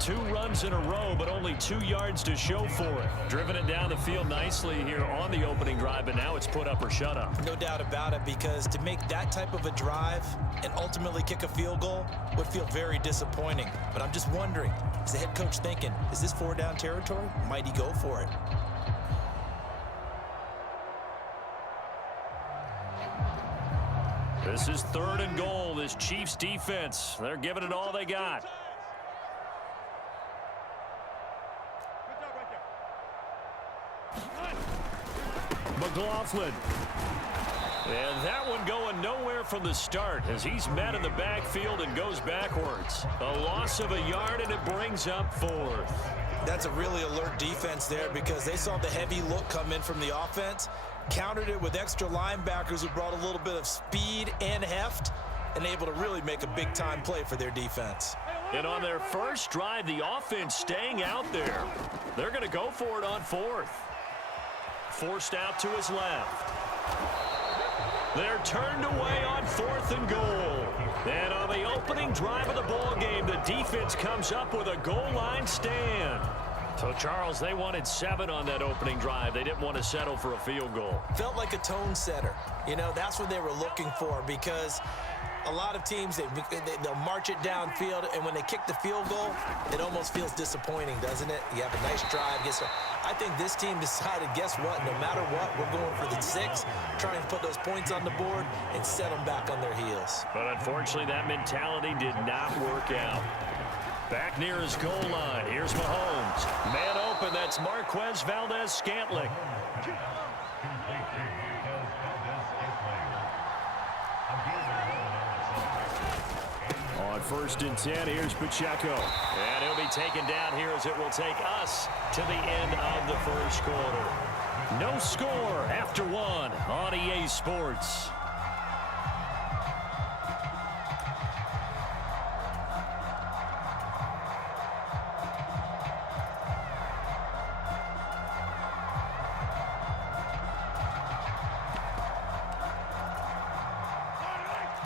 2 runs in a row, but only 2 yards to show for it. Driven it down the field nicely here on the opening drive, but now it's put up or shut up. No doubt about it, because to make that type of a drive and ultimately kick a field goal would feel very disappointing. But I'm just wondering, is the head coach thinking, is this 4-down territory? Might he go for it? This is 3rd and goal. This Chiefs defense, they're giving it all they got. McLaughlin. And that one going nowhere from the start as he's met in the backfield and goes backwards. A loss of a yard, and it brings up 4th. That's a really alert defense there, because they saw the heavy look come in from the offense, countered it with extra linebackers who brought a little bit of speed and heft, and able to really make a big-time play for their defense. And on their first drive, the offense staying out there. They're going to go for it on 4th. Forced out to his left. They're turned away on 4th and goal. And on the opening drive of the ball game, the defense comes up with a goal line stand. So, Charles, they wanted 7 on that opening drive. They didn't want to settle for a field goal. Felt like a tone setter. You know, that's what they were looking for, because a lot of teams, they'll march it downfield, and when they kick the field goal, it almost feels disappointing, doesn't it? You have a nice drive. I think this team decided, guess what? No matter what, we're going for the 6, trying to put those points on the board and set them back on their heels. But unfortunately, that mentality did not work out. Back near his goal line. Here's Mahomes. Man open. That's Marquez Valdez-Scantling. On 1st and 10, here's Pacheco. And he'll be taken down here as it will take us to the end of the first quarter. No score after 1 on EA Sports.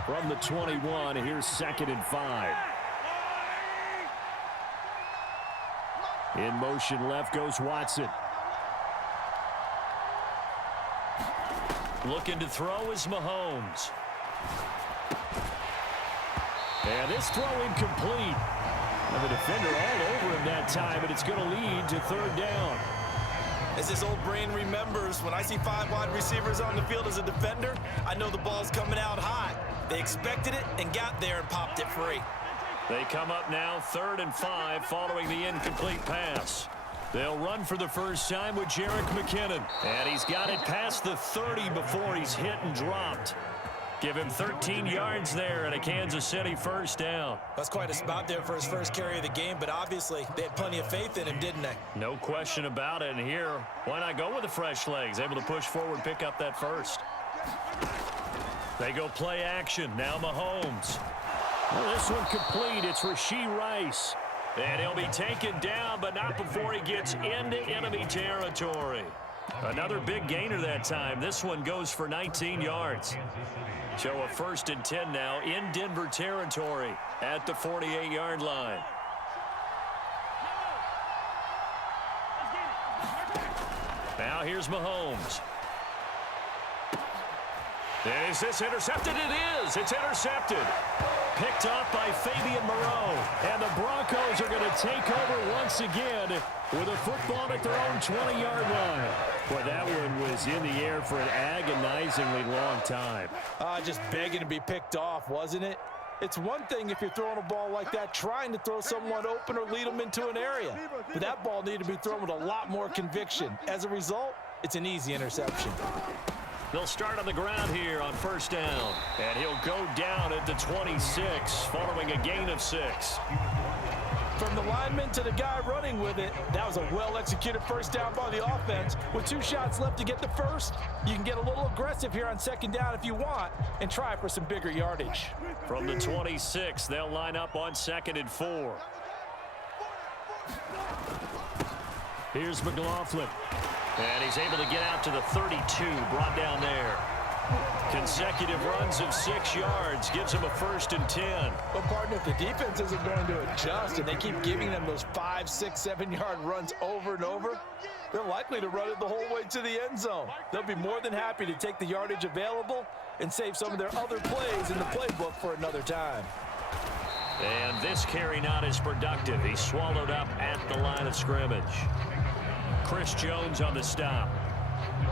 From the 21, here's 2nd and 5. In motion left goes Watson. Looking to throw is Mahomes. And this throw incomplete. And the defender all over him that time, but it's going to lead to 3rd down. As his old brain remembers, when I see 5 wide receivers on the field as a defender, I know the ball's coming out hot. They expected it and got there and popped it free. They come up now 3rd and 5 following the incomplete pass. They'll run for the first time with Jerick McKinnon. And he's got it past the 30 before he's hit and dropped. Give him 13 yards there and a Kansas City 1st down. That's quite a spot there for his first carry of the game, but obviously they had plenty of faith in him, didn't they? No question about it. And here, why not go with the fresh legs? Able to push forward, pick up that 1st. They go play action. Now Mahomes. Well, this one complete. It's Rashee Rice. And he'll be taken down, but not before he gets into enemy territory. Another big gainer that time. This one goes for 19 yards. So a 1st and 10 now in Denver territory at the 48-yard line. Now here's Mahomes. Is this intercepted? It is. It's intercepted. Picked up by Fabian Moreau. And the Broncos are going to take over once again with a football at their own 20-yard line. Boy, that one was in the air for an agonizingly long time. Just begging to be picked off, wasn't it? It's one thing if you're throwing a ball like that, trying to throw someone open or lead them into an area. But that ball needed to be thrown with a lot more conviction. As a result, it's an easy interception. They'll start on the ground here on 1st down. And he'll go down at the 26 following a gain of 6. From the lineman to the guy running with it, that was a well-executed 1st down by the offense. With 2 shots left to get the 1st, you can get a little aggressive here on 2nd down if you want and try for some bigger yardage. From the 26, they'll line up on 2nd and 4. Here's McLaughlin. And he's able to get out to the 32, brought down there. Consecutive runs of 6 yards gives them a 1st and 10. Well, partner, if the defense isn't going to adjust and they keep giving them those 5, 6, 7-yard runs over and over, they're likely to run it the whole way to the end zone. They'll be more than happy to take the yardage available and save some of their other plays in the playbook for another time. And this carry not as productive. He's swallowed up at the line of scrimmage. Chris Jones on the stop.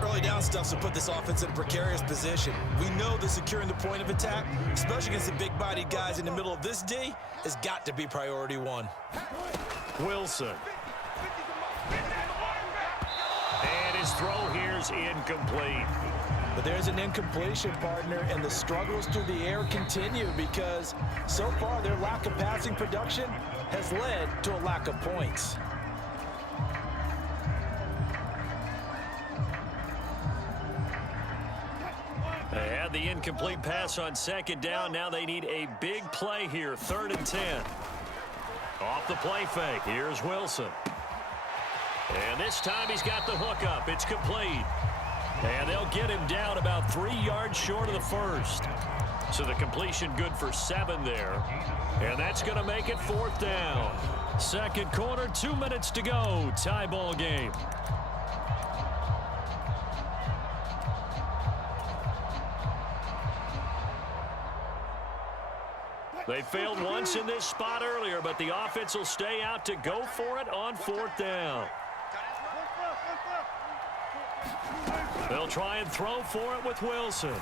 Early down stuff to put this offense in a precarious position. We know that securing the point of attack, especially against the big-bodied guys in the middle of this D, has got to be priority one. Wilson. And his throw here's incomplete. But there's an incompletion, partner, and the struggles through the air continue because so far their lack of passing production has led to a lack of points. They had the incomplete pass on 2nd down. Now they need a big play here, 3rd and 10. Off the play fake, here's Wilson. And this time he's got the hook up. It's complete. And they'll get him down about 3 yards short of the 1st. So the completion good for 7 there. And that's going to make it 4th down. 2nd quarter, 2 minutes to go. Tie ball game. They failed once in this spot earlier, but the offense will stay out to go for it on 4th down. They'll try and throw for it with Wilson.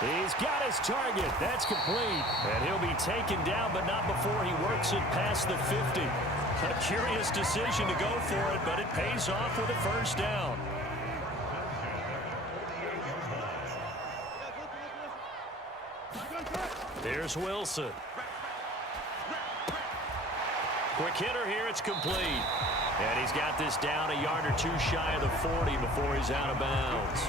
He's got his target. That's complete. And he'll be taken down, but not before he works it past the 50. A curious decision to go for it, but it pays off with a 1st down. Here's Wilson. Quick hitter here. It's complete. And he's got this down a yard or 2 shy of the 40 before he's out of bounds.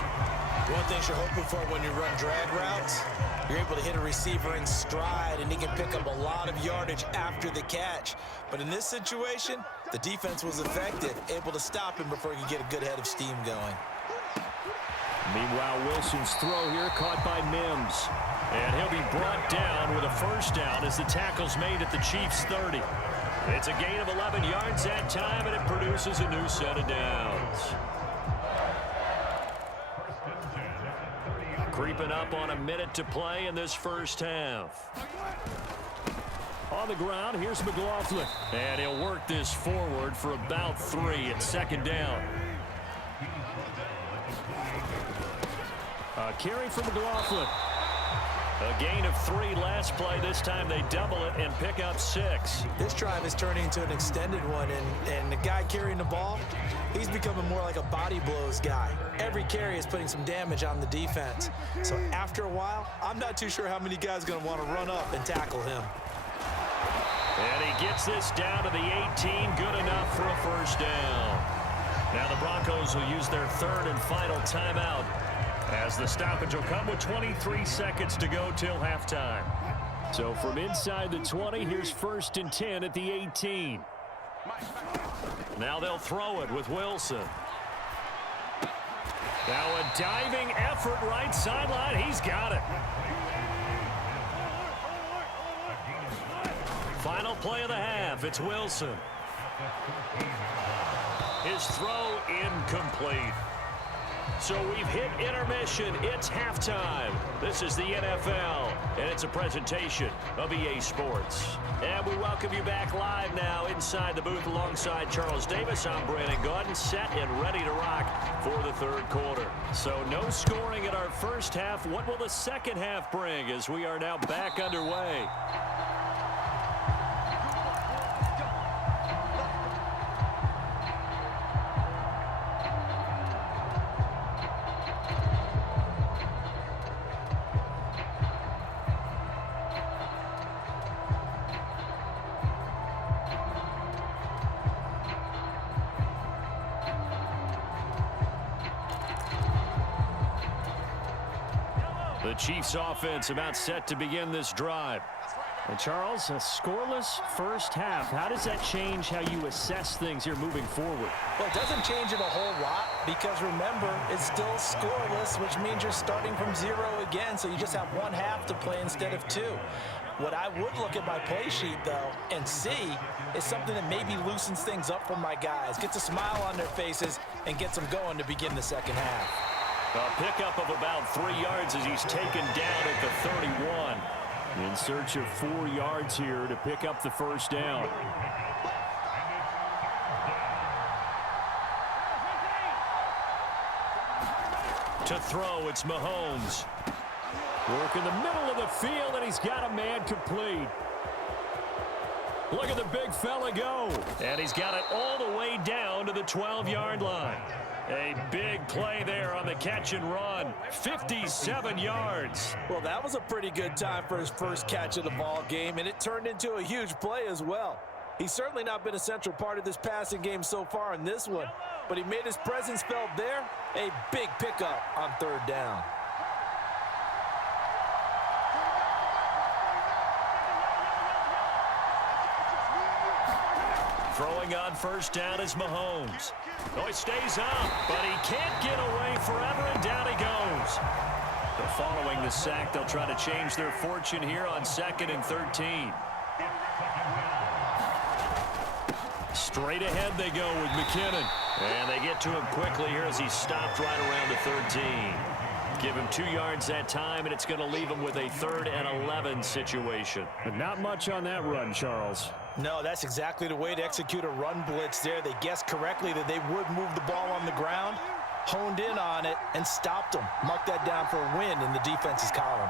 One thing you're hoping for when you run drag routes, you're able to hit a receiver in stride, and he can pick up a lot of yardage after the catch. But in this situation, the defense was effective, able to stop him before he could get a good head of steam going. Meanwhile, Wilson's throw here caught by Mims. And he'll be brought down with a 1st down as the tackle's made at the Chiefs' 30. It's a gain of 11 yards that time, and it produces a new set of downs. Creeping up on a minute to play in this 1st half. On the ground, here's McLaughlin. And he'll work this forward for about 3 at 2nd down. A carry for McLaughlin. A gain of 3 last play. This time they double it and pick up 6. This drive is turning into an extended one, and the guy carrying the ball, he's becoming more like a body blows guy. Every carry is putting some damage on the defense. So after a while, I'm not too sure how many guys are going to want to run up and tackle him. And he gets this down to the 18. Good enough for a 1st down. Now the Broncos will use their 3rd and final timeout, as the stoppage will come with 23 seconds to go till halftime. So from inside the 20, here's 1st and 10 at the 18. Now they'll throw it with Wilson. Now a diving effort right sideline. He's got it. Final play of the half. It's Wilson. His throw incomplete. So we've hit intermission. It's halftime. This is the NFL, and it's a presentation of EA Sports. And we welcome you back live now inside the booth alongside Charles Davis. I'm Brandon Gaudin, set and ready to rock for the 3rd quarter. So no scoring in our 1st half. What will the 2nd half bring as we are now back underway? The Chiefs offense about set to begin this drive. And Charles, a scoreless first half. How does that change how you assess things here moving forward? Well, it doesn't change it a whole lot because, remember, it's still scoreless, which means you're starting from 0 again, so you just have one half to play instead of 2. What I would look at my play sheet, though, and see is something that maybe loosens things up for my guys, gets a smile on their faces, and gets them going to begin the second half. A pickup of about 3 yards as he's taken down at the 31. In search of 4 yards here to pick up the first down. To throw, it's Mahomes. Work in the middle of the field, and he's got a man complete. Look at the big fella go. And he's got it all the way down to the 12-yard line. A big play there on the catch and run. 57 yards. Well, that was a pretty good time for his first catch of the ball game, and it turned into a huge play as well. He's certainly not been a central part of this passing game so far in this one, but he made his presence felt there. A big pickup on third down. Throwing on first down is Mahomes. Oh, he stays up, but he can't get away forever, and down he goes. But following the sack, they'll try to change their fortune here on 2nd and 13. Straight ahead they go with McKinnon. And they get to him quickly here as he's stopped right around the 13. Give him 2 yards that time, and it's going to leave him with a 3rd and 11 situation. But not much on that run, Charles. No, that's exactly the way to execute a run blitz there. They guessed correctly that they would move the ball on the ground, honed in on it, and stopped them. Mark that down for a win in the defense's column.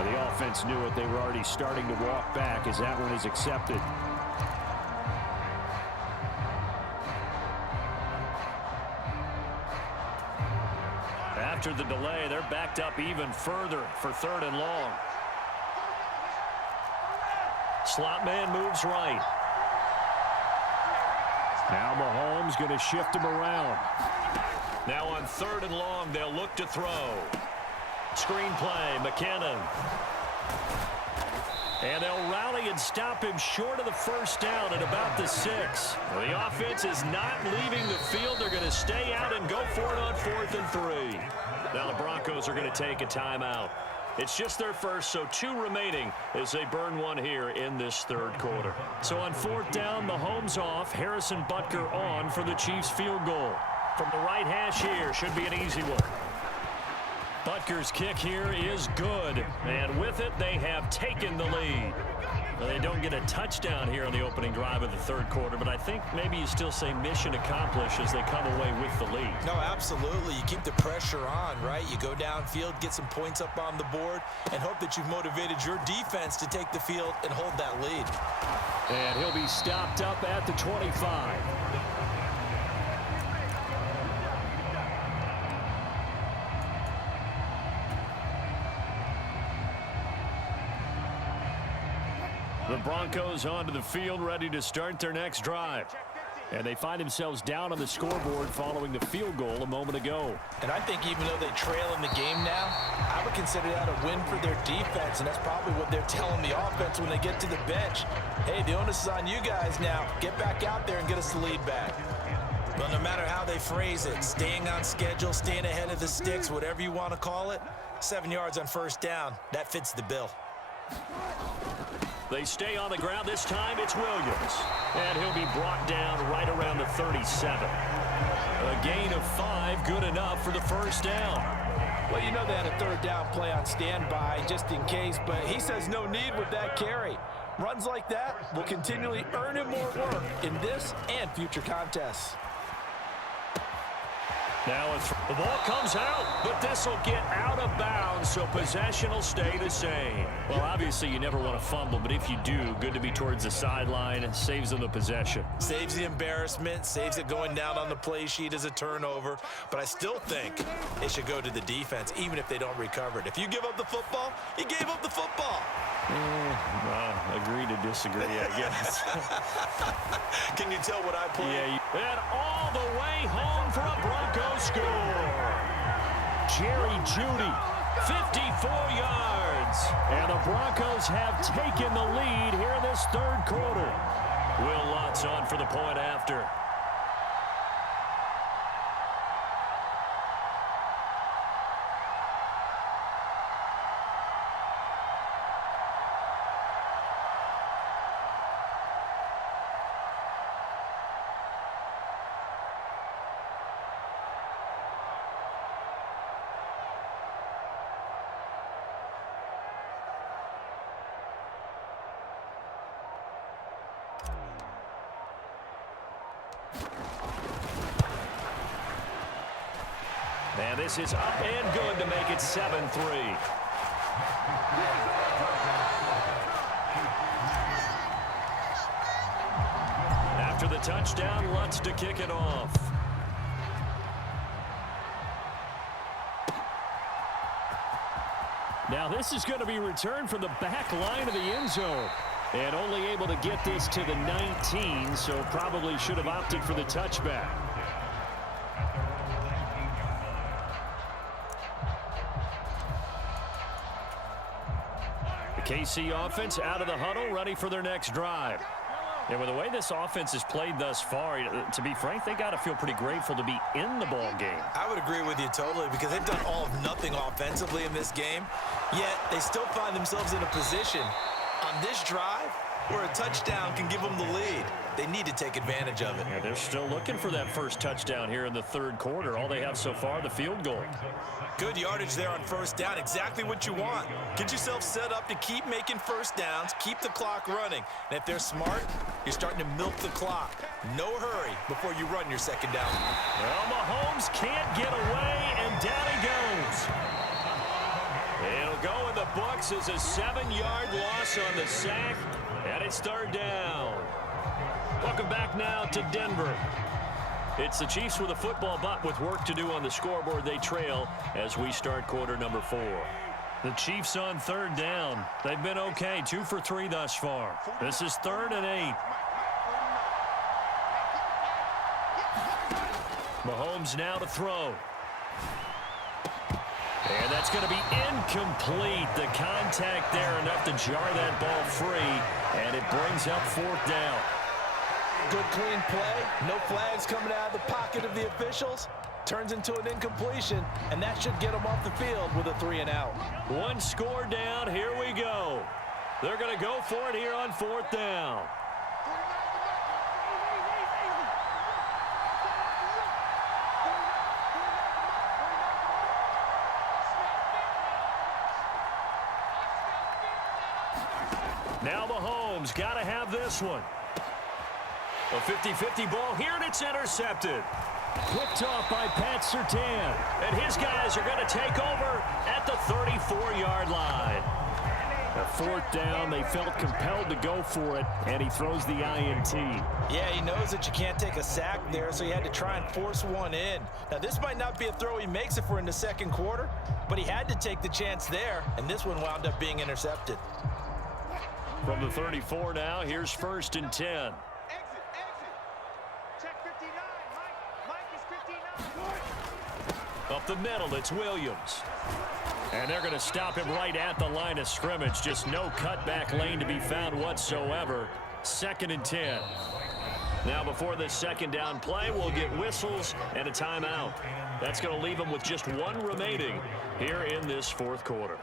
The offense knew it. They were already starting to walk back as that one is accepted. After the delay, they're backed up even further for 3rd and long. Slot man moves right. Now Mahomes going to shift him around. Now on 3rd and long, they'll look to throw. Screen play, McKinnon. And they'll rally and stop him short of the first down at about the 6. Well, the offense is not leaving the field. They're going to stay out and go for it on 4th and 3. Now the Broncos are going to take a timeout. It's just their first, so 2 remaining as they burn one here in this 3rd quarter. So on 4th down, Mahomes off, Harrison Butker on for the Chiefs field goal. From the right hash here, should be an easy one. Butker's kick here is good, and with it, they have taken the lead. Well, they don't get a touchdown here on the opening drive of the 3rd quarter, but I think maybe you still say mission accomplished as they come away with the lead. No, absolutely. You keep the pressure on, right? You go downfield, get some points up on the board, and hope that you've motivated your defense to take the field and hold that lead. And he'll be stopped up at the 25. The Broncos onto the field, ready to start their next drive. And they find themselves down on the scoreboard following the field goal a moment ago. And I think even though they trail in the game now, I would consider that a win for their defense, and that's probably what they're telling the offense when they get to the bench. Hey, the onus is on you guys now. Get back out there and get us the lead back. Well, no matter how they phrase it, staying on schedule, staying ahead of the sticks, whatever you want to call it, 7 yards on first down, that fits the bill. They stay on the ground. This time it's Williams. And he'll be brought down right around the 37. A gain of 5, good enough for the first down. Well, you know they had a 3rd down play on standby just in case, but he says no need with that carry. Runs like that will continually earn him more work in this and future contests. Now the ball comes out, but this will get out of bounds, so possession will stay the same. Well, obviously you never want to fumble, but if you do, good to be towards the sideline and saves them the possession. Saves the embarrassment, saves it going down on the play sheet as a turnover, but I still think it should go to the defense, even if they don't recover it. If you give up the football, you gave up the football. Agree to disagree, I guess. Can you tell what I played? Yeah, and all the way home for a Broncos score. Jerry Jeudy, 54 yards. And the Broncos have taken the lead here in this third quarter. Will Lutz on for the point after. And this is up and good to make it 7-3. After the touchdown, Lutz to kick it off. Now this is going to be returned from the back line of the end zone. And only able to get this to the 19, so probably should have opted for the touchback. KC offense out of the huddle, ready for their next drive. And with the way this offense has played thus far, to be frank, they got to feel pretty grateful to be in the ball game. I would agree with you totally, because they've done all of nothing offensively in this game, yet they still find themselves in a position on this drive where a touchdown can give them the lead. They need to take advantage of it. Yeah, they're still looking for that first touchdown here in the third quarter. All they have so far, the field goal. Good yardage there on first down. Exactly what you want. Get yourself set up to keep making first downs, keep the clock running. And if they're smart, you're starting to milk the clock. No hurry before you run your second down. Well, Mahomes can't get away, and down he goes. It'll go in the books as a 7-yard loss on the sack, and it's third down. Welcome back now to Denver. It's the Chiefs with a football, but with work to do on the scoreboard, they trail as we start quarter number 4. The Chiefs on third down. They've been okay, 2 for 3 thus far. This is 3rd and 8. Mahomes now to throw. And that's going to be incomplete. The contact there enough to jar that ball free, and it brings up 4th down. Good clean play. No flags coming out of the pocket of the officials. Turns into an incompletion, and that should get them off the field with a 3-and-out. One score down. Here we go. They're going to go for it here on 4th down. Now Mahomes got to have this one. A 50-50 ball here, and it's intercepted. Picked off by Pat Surtain. And his guys are going to take over at the 34-yard line. A 4th down, they felt compelled to go for it, and he throws the INT. Yeah, he knows that you can't take a sack there, so he had to try and force one in. Now, this might not be a throw he makes if we're in the second quarter, but he had to take the chance there, and this one wound up being intercepted. From the 34 now, here's 1st and 10. Up the middle, it's Williams. And they're going to stop him right at the line of scrimmage. Just no cutback lane to be found whatsoever. 2nd and 10. Now before this second down play, we'll get whistles and a timeout. That's going to leave them with just 1 remaining here in this 4th quarter.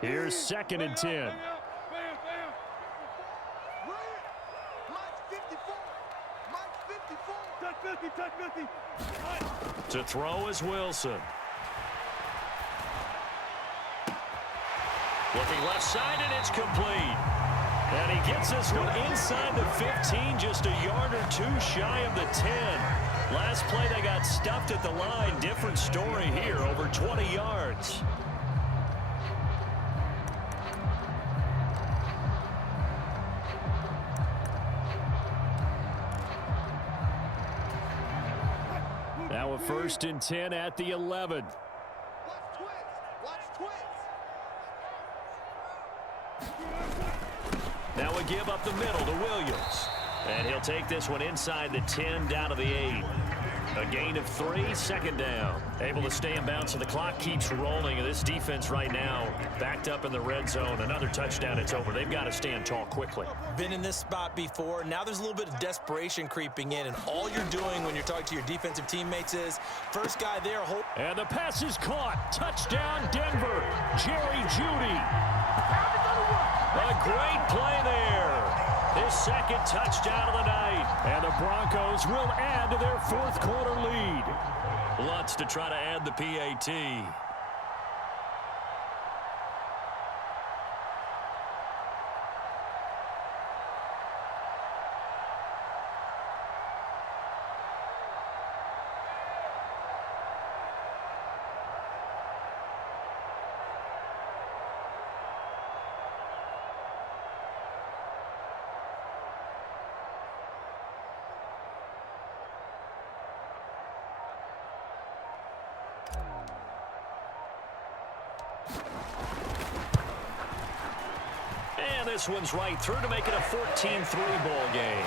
Here's 2nd and 10. To throw is Wilson. Looking left side, and it's complete. And he gets this one inside the 15, just a yard or two shy of the 10. Last play, they got stuffed at the line. Different story here, over 20 yards. Now a 1st and 10 at the 11. Now we give up the middle to Williams. And he'll take this one inside the 10 down to the 8. A gain of 3, 2nd down. Able to stay in bounds, so the clock keeps rolling. And this defense right now backed up in the red zone. Another touchdown, it's over. They've got to stand tall quickly. Been in this spot before. Now there's a little bit of desperation creeping in. And all you're doing when you're talking to your defensive teammates is first guy there. And the pass is caught. Touchdown, Denver. Jerry Jeudy. A great play there. His 2nd touchdown of the night. And the Broncos will add to their 4th quarter lead. Lutz to try to add the PAT. And this one's right through to make it a 14-3 ball game.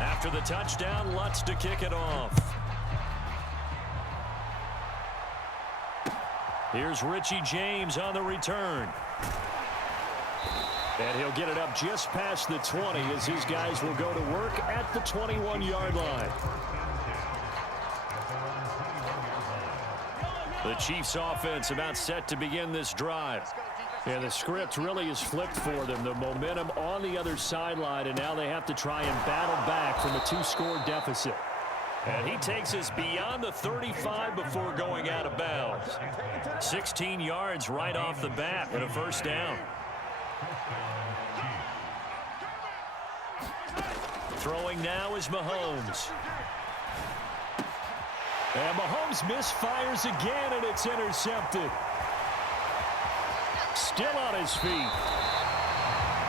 After the touchdown, Lutz to kick it off. Here's Richie James on the return. And he'll get it up just past the 20 as his guys will go to work at the 21-yard line. The Chiefs offense about set to begin this drive. And the script really is flipped for them. The momentum on the other sideline, and now they have to try and battle back from a 2-score deficit. And he takes us beyond the 35 before going out of bounds. 16 yards right off the bat and a 1st down. Throwing now is Mahomes. And Mahomes misfires again, and it's intercepted. Still on his feet.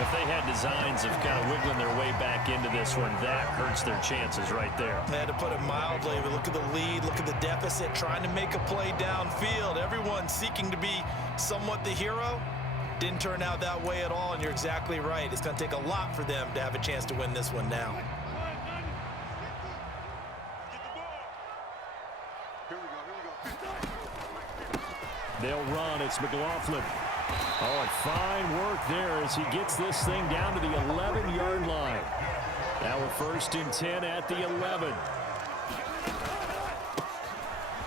If they had designs of kind of wiggling their way back into this one, that hurts their chances right there. They had to put it mildly, but look at the lead, look at the deficit, trying to make a play downfield. Everyone seeking to be somewhat the hero. Didn't turn out that way at all, and you're exactly right. It's going to take a lot for them to have a chance to win this one now. They'll run. It's McLaughlin. Oh, and fine work there as he gets this thing down to the 11-yard line. Now a 1st and 10 at the 11.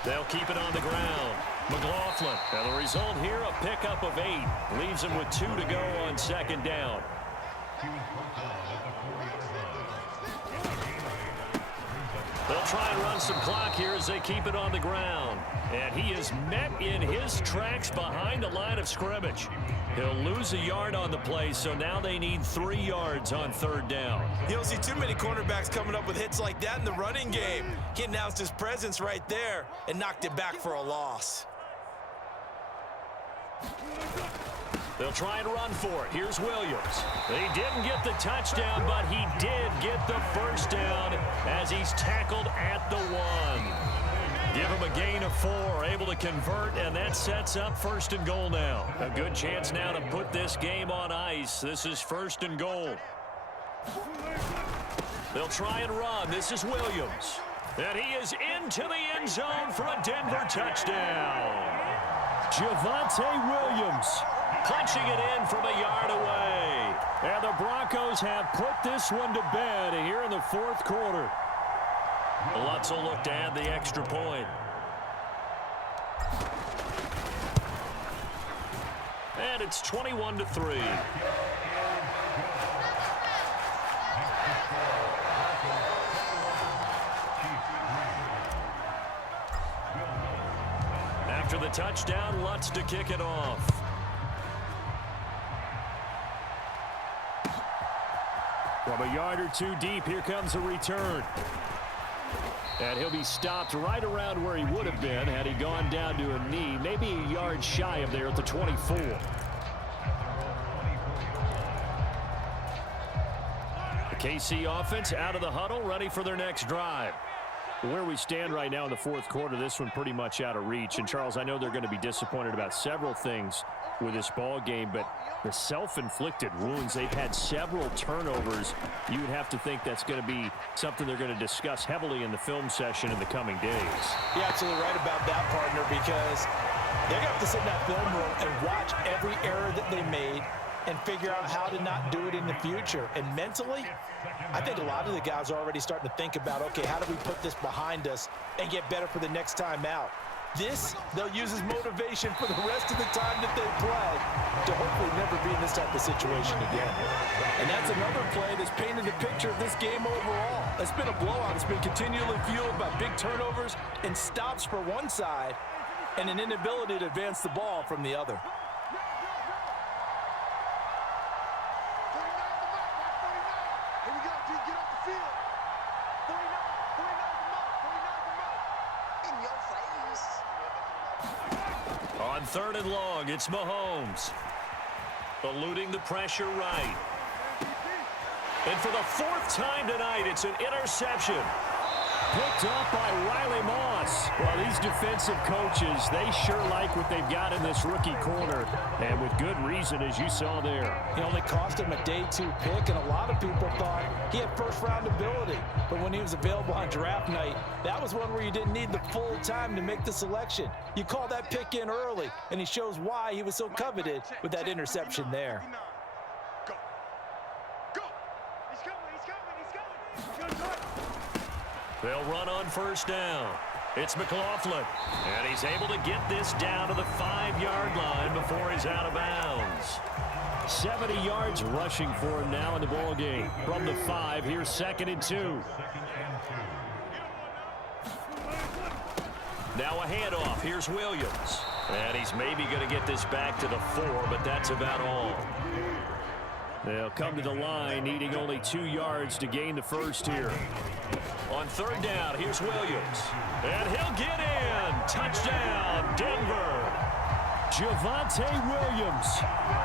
They'll keep it on the ground. McLaughlin. Now the result here, a pickup of 8. Leaves him with 2 to go on 2nd down. They'll try and run some clock here as they keep it on the ground. And he is met in his tracks behind the line of scrimmage. He'll lose a yard on the play, so now they need 3 yards on 3rd down. You don't see too many cornerbacks coming up with hits like that in the running game. He announced his presence right there and knocked it back for a loss. They'll try and run for it. Here's Williams. They didn't get the touchdown, but he did get the 1st down as he's tackled at the 1. Give him a gain of 4, able to convert, and that sets up 1st and goal now. A good chance now to put this game on ice. This is 1st and goal. They'll try and run. This is Williams. And he is into the end zone for a Denver touchdown. Javonte Williams punching it in from a yard away. And the Broncos have put this one to bed here in the 4th quarter. Lutz will look to add the extra point. And it's 21-3. After the touchdown, Lutz to kick it off. From a yard or two deep, here comes a return. And he'll be stopped right around where he would have been had he gone down to a knee, maybe a yard shy of there at the 24. The KC offense out of the huddle, ready for their next drive. Where we stand right now in the fourth quarter, this one pretty much out of reach. And, Charles, I know they're going to be disappointed about several things with this ball game, but the self-inflicted wounds, they've had several turnovers. You would have to think that's going to be something they're going to discuss heavily in the film session in the coming days. You're absolutely right about that, partner, because they're going to have to sit in that film room and watch every error that they made and figure out how to not do it in the future. And mentally, I think a lot of the guys are already starting to think about, okay, how do we put this behind us and get better for the next time out? This, they'll use as motivation for the rest of the time that they play to hopefully never be in this type of situation again. And that's another play that's painted the picture of this game overall. It's been a blowout. It's been continually fueled by big turnovers and stops for one side and an inability to advance the ball from the other. On 3rd and long, it's Mahomes. Eluding the pressure right. And for the 4th time tonight, it's an interception. Picked up by Riley Moss. Well, these defensive coaches, they sure like what they've got in this rookie corner. And with good reason, as you saw there. He only cost him a day 2 pick, and a lot of people thought he had first-round ability. But when he was available on draft night, that was one where you didn't need the full time to make the selection. You call that pick in early, and he shows why he was so coveted with that interception there. They'll run on 1st down. It's McLaughlin, and he's able to get this down to the 5-yard line before he's out of bounds. 70 yards rushing for him now in the ball game. From the 5, here's 2nd and 2. Now a handoff. Here's Williams. And he's maybe going to get this back to the 4, but that's about all. They'll come to the line, needing only 2 yards to gain the first here. On 3rd down, here's Williams. And he'll get in. Touchdown, Denver. Javonte Williams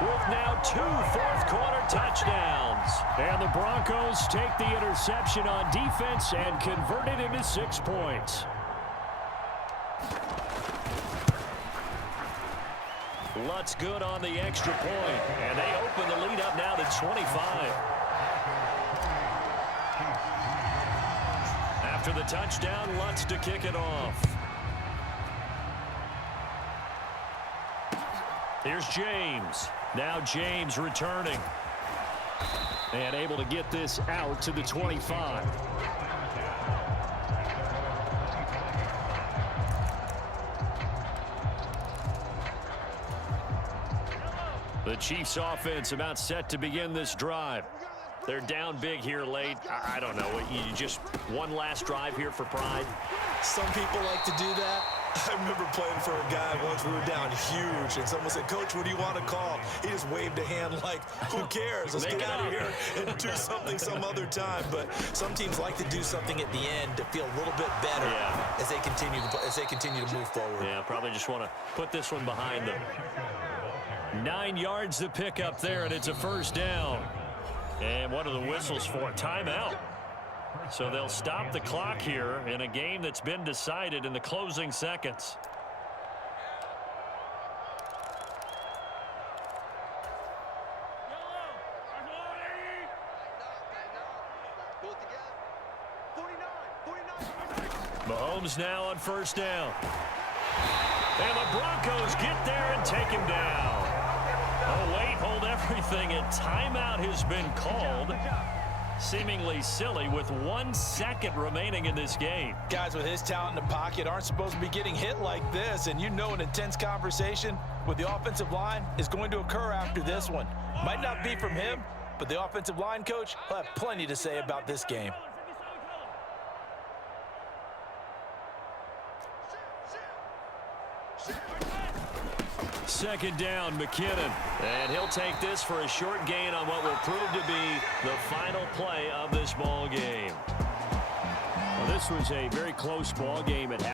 with now 2 fourth-quarter touchdowns. And the Broncos take the interception on defense and convert it into 6 points. Lutz good on the extra point, and they open the lead up now to 25. After the touchdown, Lutz to kick it off. Here's James. Now James returning. And able to get this out to the 25. The Chiefs offense about set to begin this drive. They're down big here late. I don't know. You just one last drive here for pride. Some people like to do that. I remember playing for a guy once. We were down huge, and someone said, "Coach, what do you want to call?" He just waved a hand like, who cares? Let's get out of here and do something some other time. But some teams like to do something at the end to feel a little bit better as they continue to move forward. Yeah, probably just want to put this one behind them. 9 yards to pick up there, and it's a 1st down. And what are the whistles for? Timeout. So they'll stop the clock here in a game that's been decided in the closing seconds. Mahomes now on 1st down. And the Broncos get there and take him down. Oh, wait, hold everything. A timeout has been called. Seemingly silly with 1 second remaining in this game. Guys with his talent in the pocket aren't supposed to be getting hit like this, and you know an intense conversation with the offensive line is going to occur after this one. Might not be from him, but the offensive line coach will have plenty to say about this game. Second down, McKinnon. And he'll take this for a short gain on what will prove to be the final play of this ball game. Well, this was a very close ball game at half.